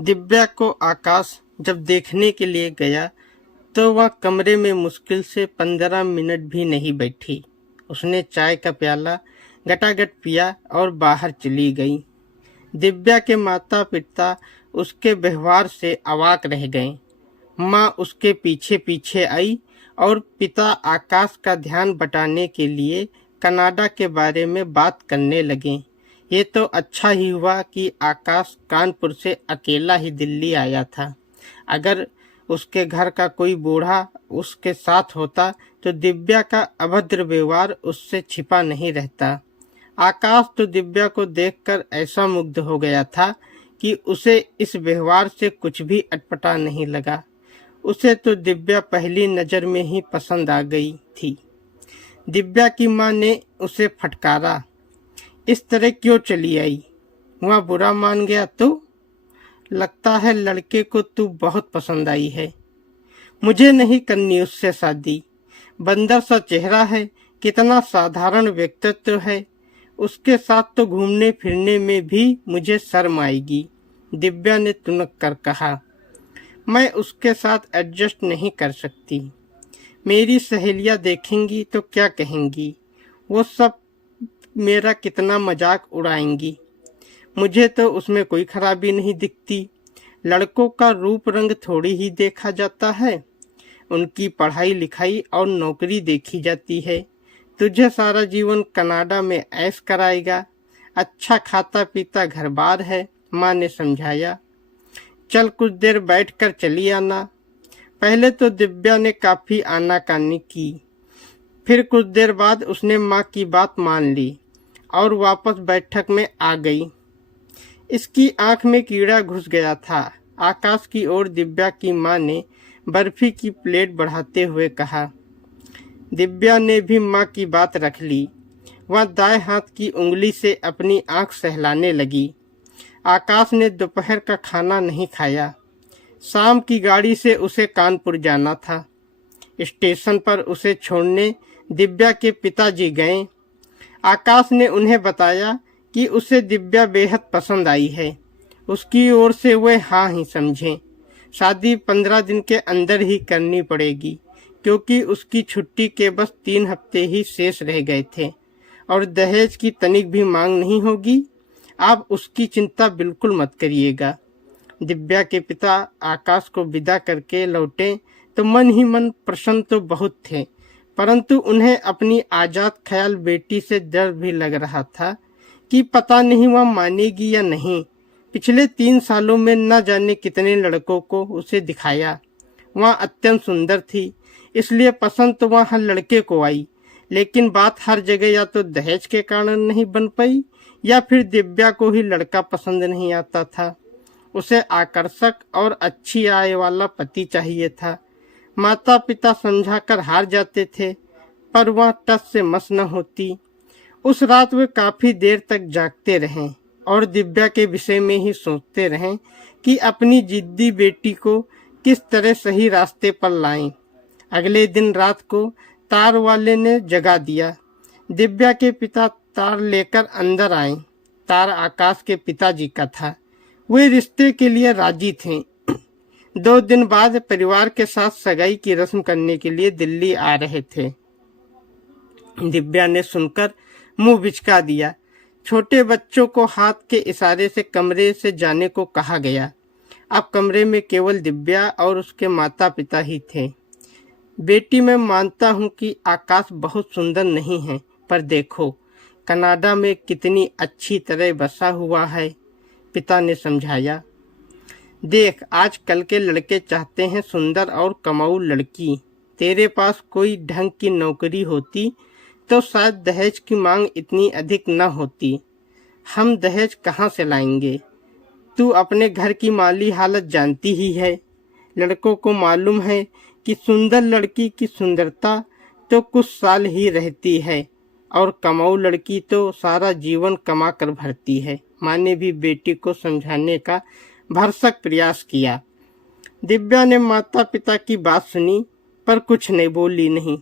दिव्या को आकाश जब देखने के लिए गया तो वह कमरे में मुश्किल से 15 मिनट भी नहीं बैठी। उसने चाय का प्याला गटागट पिया और बाहर चली गई। दिव्या के माता पिता उसके व्यवहार से अवाक रह गए। माँ उसके पीछे पीछे आई और पिता आकाश का ध्यान बटाने के लिए कनाडा के बारे में बात करने लगे। ये तो अच्छा ही हुआ कि आकाश कानपुर से अकेला ही दिल्ली आया था। अगर उसके घर का कोई बूढ़ा उसके साथ होता तो दिव्या का अभद्र व्यवहार उससे छिपा नहीं रहता। आकाश तो दिव्या को देखकर ऐसा मुग्ध हो गया था कि उसे इस व्यवहार से कुछ भी अटपटा नहीं लगा। उसे तो दिव्या पहली नज़र में ही पसंद आ गई थी। दिव्या की माँ ने उसे फटकारा, इस तरह क्यों चली आई? वहाँ बुरा मान गया तो? लगता है लड़के को तू बहुत पसंद आई है। मुझे नहीं करनी उससे शादी। बंदर सा चेहरा है, कितना साधारण व्यक्तित्व है। उसके साथ तो घूमने फिरने में भी मुझे शर्म आएगी। दिव्या ने तुनक कर कहा, मैं उसके साथ एडजस्ट नहीं कर सकती। मेरी सहेलियां देखेंगी तो क्या कहेंगी? वो सब मेरा कितना मजाक उड़ाएंगी। मुझे तो उसमें कोई खराबी नहीं दिखती। लड़कों का रूप रंग थोड़ी ही देखा जाता है, उनकी पढ़ाई लिखाई और नौकरी देखी जाती है। तुझे सारा जीवन कनाडा में ऐश कराएगा। अच्छा खाता पीता घर बार है, माँ ने समझाया। चल कुछ देर बैठकर चली आना। पहले तो दिव्या ने काफी आनाकानी की, फिर कुछ देर बाद उसने माँ की बात मान ली और वापस बैठक में आ गई। इसकी आंख में कीड़ा घुस गया था। आकाश की ओर दिव्या की माँ ने बर्फी की प्लेट बढ़ाते हुए कहा। दिव्या ने भी माँ की बात रख ली। वह दाएं हाथ की उंगली से अपनी आंख सहलाने लगी। आकाश ने दोपहर का खाना नहीं खाया। शाम की गाड़ी से उसे कानपुर जाना था। स्टेशन पर उसे छोड़ने दिव्या के पिताजी गए। आकाश ने उन्हें बताया कि उसे दिव्या बेहद पसंद आई है। उसकी ओर से वे हाँ ही समझें। शादी 15 दिन के अंदर ही करनी पड़ेगी, क्योंकि उसकी छुट्टी के बस 3 हफ्ते ही शेष रह गए थे और दहेज की तनिक भी मांग नहीं होगी। आप उसकी चिंता बिल्कुल मत करिएगा। दिव्या के पिता आकाश को विदा करके लौटे तो मन ही मन प्रसन्न तो बहुत थे, परंतु उन्हें अपनी आजाद ख्याल बेटी से डर भी लग रहा था कि पता नहीं वह मानेगी या नहीं। पिछले 3 सालों में न जाने कितने लड़कों को उसे दिखाया। वह अत्यंत सुंदर थी, इसलिए पसंद तो वह हर लड़के को आई, लेकिन बात हर जगह या तो दहेज के कारण नहीं बन पाई या फिर दिव्या को ही लड़का पसंद नहीं आता था। उसे आकर्षक और अच्छी आय वाला पति चाहिए था। माता पिता समझाकर हार जाते थे, पर वह टस से मस न होती। उस रात वे काफी देर तक जागते रहें और दिव्या के विषय में ही सोचते रहें कि अपनी जिद्दी बेटी को किस तरह सही रास्ते पर लाएं। अगले दिन रात को तार वाले ने जगा दिया। दिव्या के पिता तार लेकर अंदर आए। तार आकाश के पिताजी का था। वे रिश्ते के लिए राजी थे। 2 दिन बाद परिवार के साथ सगाई की रस्म करने के लिए दिल्ली आ रहे थे। दिव्या ने सुनकर मुंह बिचका दिया। छोटे बच्चों को हाथ के इशारे से कमरे से जाने को कहा गया। अब कमरे में केवल दिव्या और उसके माता पिता ही थे। बेटी, मैं मानता हूँ कि आकाश बहुत सुंदर नहीं है, पर देखो कनाडा में कितनी अच्छी तरह बसा हुआ है, पिता ने समझाया। देख, आजकल के लड़के चाहते हैं सुंदर और कमाऊ लड़की। तेरे पास कोई ढंग की नौकरी होती तो शायद दहेज की मांग इतनी अधिक न होती। हम दहेज कहाँ से लाएंगे? तू अपने घर की माली हालत जानती ही है। लड़कों को मालूम है कि सुंदर लड़की की सुंदरता तो कुछ साल ही रहती है और कमाऊ लड़की तो सारा जीवन कमा कर भरती है। माँ ने भी बेटी को समझाने का भरसक प्रयास किया। दिव्या ने माता पिता की बात सुनी, पर कुछ नहीं बोली नहीं।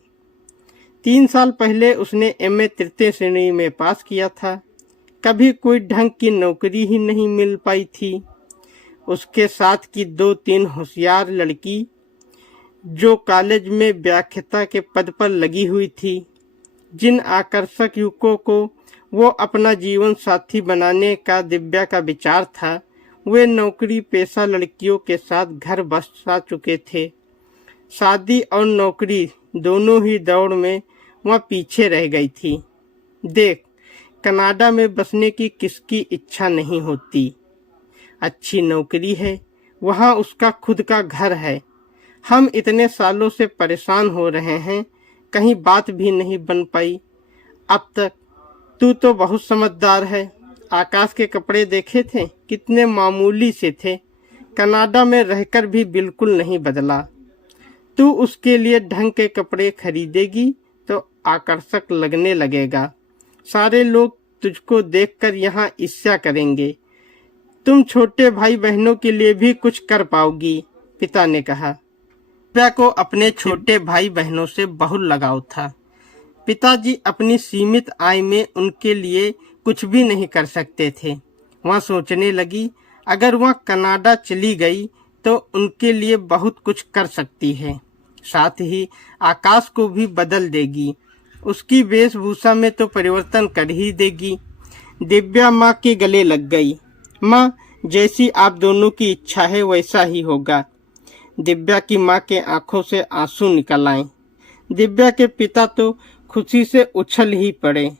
3 साल पहले उसने एमए तृतीय श्रेणी में पास किया था। कभी कोई ढंग की नौकरी ही नहीं मिल पाई थी। उसके साथ की 2-3 होशियार लड़की जो कॉलेज में व्याख्याता के पद पर लगी हुई थी। जिन आकर्षक युवकों को वो अपना जीवन साथी बनाने का दिव्या का विचार था, वे नौकरी पेशा लड़कियों के साथ घर बसा चुके थे। शादी और नौकरी दोनों ही दौड़ में वह पीछे रह गई थी। देख, कनाडा में बसने की किसकी इच्छा नहीं होती। अच्छी नौकरी है, वहाँ उसका खुद का घर है। हम इतने सालों से परेशान हो रहे हैं, कहीं बात भी नहीं बन पाई अब तक। तू तो बहुत समझदार है। आकाश के कपड़े देखे थे, कितने मामूली से थे। कनाडा में रहकर भी बिल्कुल नहीं बदला। तू उसके लिए ढंग के कपड़े खरीदेगी तो आकर्षक लगने लगेगा। सारे लोग तुझको देखकर यहाँ ईर्ष्या करेंगे। तुम छोटे भाई बहनों के लिए भी कुछ कर पाओगी, पिता ने कहा। दिव्या को अपने छोटे भाई बहनों से बहुत लगाव था। पिताजी अपनी सीमित आय में उनके लिए कुछ भी नहीं कर सकते थे। वह सोचने लगी, अगर वह कनाडा चली गई तो उनके लिए बहुत कुछ कर सकती है। साथ ही आकाश को भी बदल देगी, उसकी वेशभूषा में तो परिवर्तन कर ही देगी। दिव्या माँ के गले लग गई। माँ, जैसी आप दोनों की इच्छा है वैसा ही होगा। दिव्या की माँ के आंखों से आंसू निकल आए। दिव्या के पिता तो खुशी से उछल ही पड़े।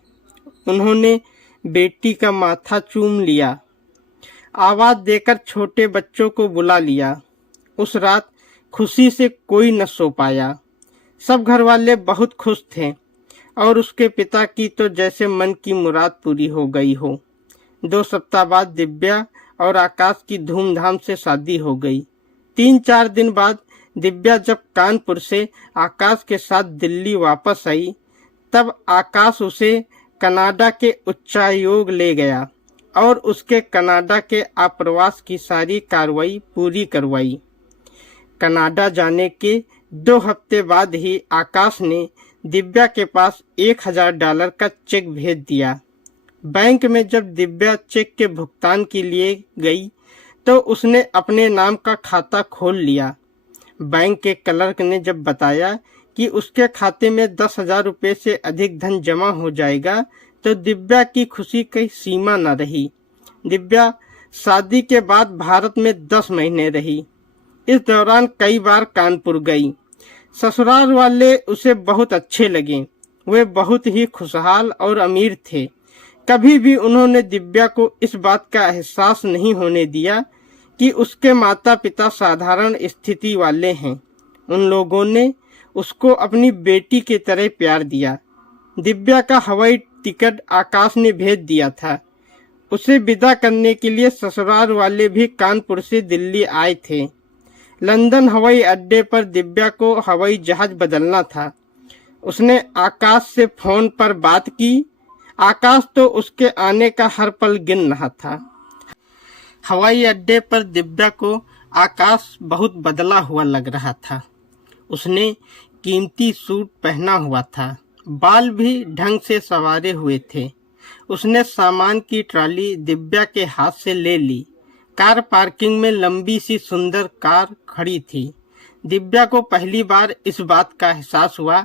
उन्होंने बेटी का माथा चूम लिया, आवाज देकर छोटे बच्चों को बुला लिया। उस रात खुशी से कोई न सो पाया। सब घर वाले बहुत खुश थे और उसके पिता की तो जैसे मन की मुराद पूरी हो गई हो। 2 सप्ताह बाद दिव्या और आकाश की धूमधाम से शादी हो गई। 3-4 दिन बाद दिव्या जब कानपुर से आकाश के साथ दिल्ली वापस आई, तब आकाश उसे कनाडा के उच्चायोग ले गया और उसके कनाडा के आप्रवास की सारी कार्रवाई पूरी करवाई। कनाडा जाने के 2 हफ्ते बाद ही आकाश ने दिव्या के पास $1000 का चेक भेज दिया। बैंक में जब दिव्या चेक के भुगतान के लिए गई तो उसने अपने नाम का खाता खोल लिया। बैंक के क्लर्क ने जब बताया कि उसके खाते में 10,000 रुपये से अधिक धन जमा हो जाएगा तो दिव्या की खुशी की सीमा न रही। दिव्या शादी के बाद भारत में 10 महीने रही। इस दौरान कई बार कानपुर गई। ससुराल वाले उसे बहुत अच्छे लगे। वे बहुत ही खुशहाल और अमीर थे। कभी भी उन्होंने दिव्या को इस बात का एहसास नहीं होने दिया कि उसके माता पिता साधारण स्थिति वाले हैं। उन लोगों ने उसको अपनी बेटी की तरह प्यार दिया। दिव्या का हवाई टिकट आकाश ने भेज दिया था। उसे विदा करने के लिए ससुराल वाले भी कानपुर से दिल्ली आए थे। लंदन हवाई अड्डे पर दिव्या को हवाई जहाज बदलना था। उसने आकाश से फोन पर बात की। आकाश तो उसके आने का हर पल गिन रहा था। हवाई अड्डे पर दिव्या को आकाश बहुत बदला हुआ लग रहा था। उसने कीमती सूट पहना हुआ था, बाल भी ढंग से संवारे हुए थे। उसने सामान की ट्रॉली दिव्या के हाथ से ले ली। कार पार्किंग में लंबी सी सुंदर कार खड़ी थी। दिव्या को पहली बार इस बात का एहसास हुआ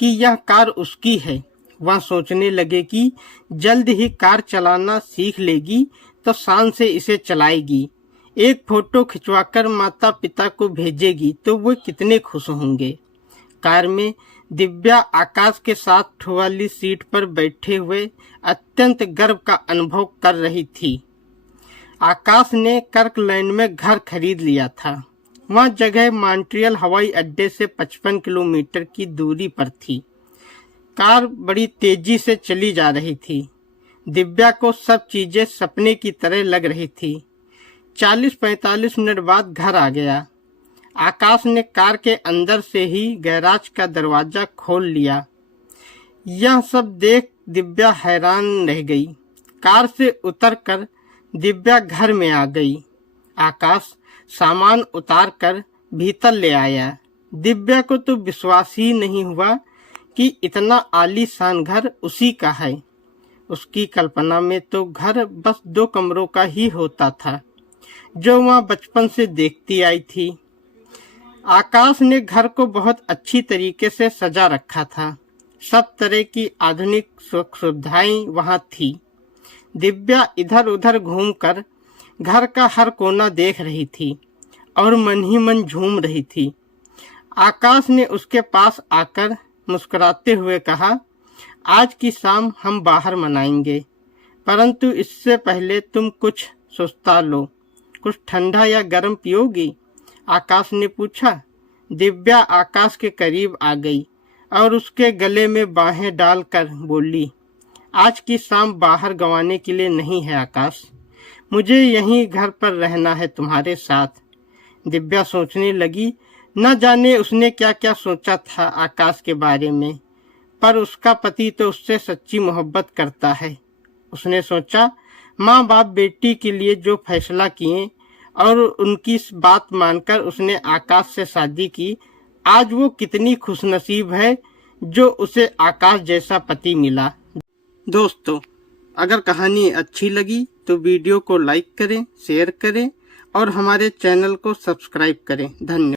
कि यह कार उसकी है। वह सोचने लगे कि जल्द ही कार चलाना सीख लेगी तो शान से इसे चलाएगी। एक फोटो खिंचवाकर माता पिता को भेजेगी तो वो कितने खुश होंगे। कार में दिव्या आकाश के साथ वाली सीट पर बैठे हुए अत्यंत गर्व का अनुभव कर रही थी। आकाश ने कर्कलैंड में घर खरीद लिया था। वह जगह मॉन्ट्रियल हवाई अड्डे से 55 किलोमीटर की दूरी पर थी। कार बड़ी तेजी से चली जा रही थी। दिव्या को सब चीजें सपने की तरह लग रही थी। 40-45 मिनट बाद घर आ गया। आकाश ने कार के अंदर से ही गैराज का दरवाजा खोल लिया। यह सब देख दिव्या हैरान रह गई। कार से उतरकर दिव्या घर में आ गई। आकाश सामान उतार कर भीतर ले आया। दिव्या को तो विश्वास ही नहीं हुआ कि इतना आलीशान घर उसी का है। उसकी कल्पना में तो घर बस 2 कमरों का ही होता था। जो वह बचपन से देखती आई थी। आकाश ने घर को बहुत अच्छी तरीके से सजा रखा था। सब तरह की आधुनिक सुख सुविधाएं वहां थी। दिव्या इधर उधर घूमकर घर का हर कोना देख रही थी और मन ही मन झूम रही थी। आकाश ने उसके पास आकर मुस्कुराते हुए कहा, आज की शाम हम बाहर मनाएंगे, परंतु इससे पहले तुम कुछ सुस्ता लो। कुछ ठंडा या गर्म पियोगी? आकाश ने पूछा। दिव्या आकाश के करीब आ गई और उसके गले में बाहें डालकर बोली, आज की शाम बाहर गंवाने के लिए नहीं है आकाश, मुझे यहीं घर पर रहना है तुम्हारे साथ। दिव्या सोचने लगी, न जाने उसने क्या क्या सोचा था आकाश के बारे में, पर उसका पति तो उससे सच्ची मोहब्बत करता है। उसने सोचा, माँ बाप बेटी के लिए जो फैसला किए और उनकी बात मानकर उसने आकाश से शादी की, आज वो कितनी खुशनसीब है जो उसे आकाश जैसा पति मिला। दोस्तों, अगर कहानी अच्छी लगी तो वीडियो को लाइक करें, शेयर करें और हमारे चैनल को सब्सक्राइब करें। धन्यवाद।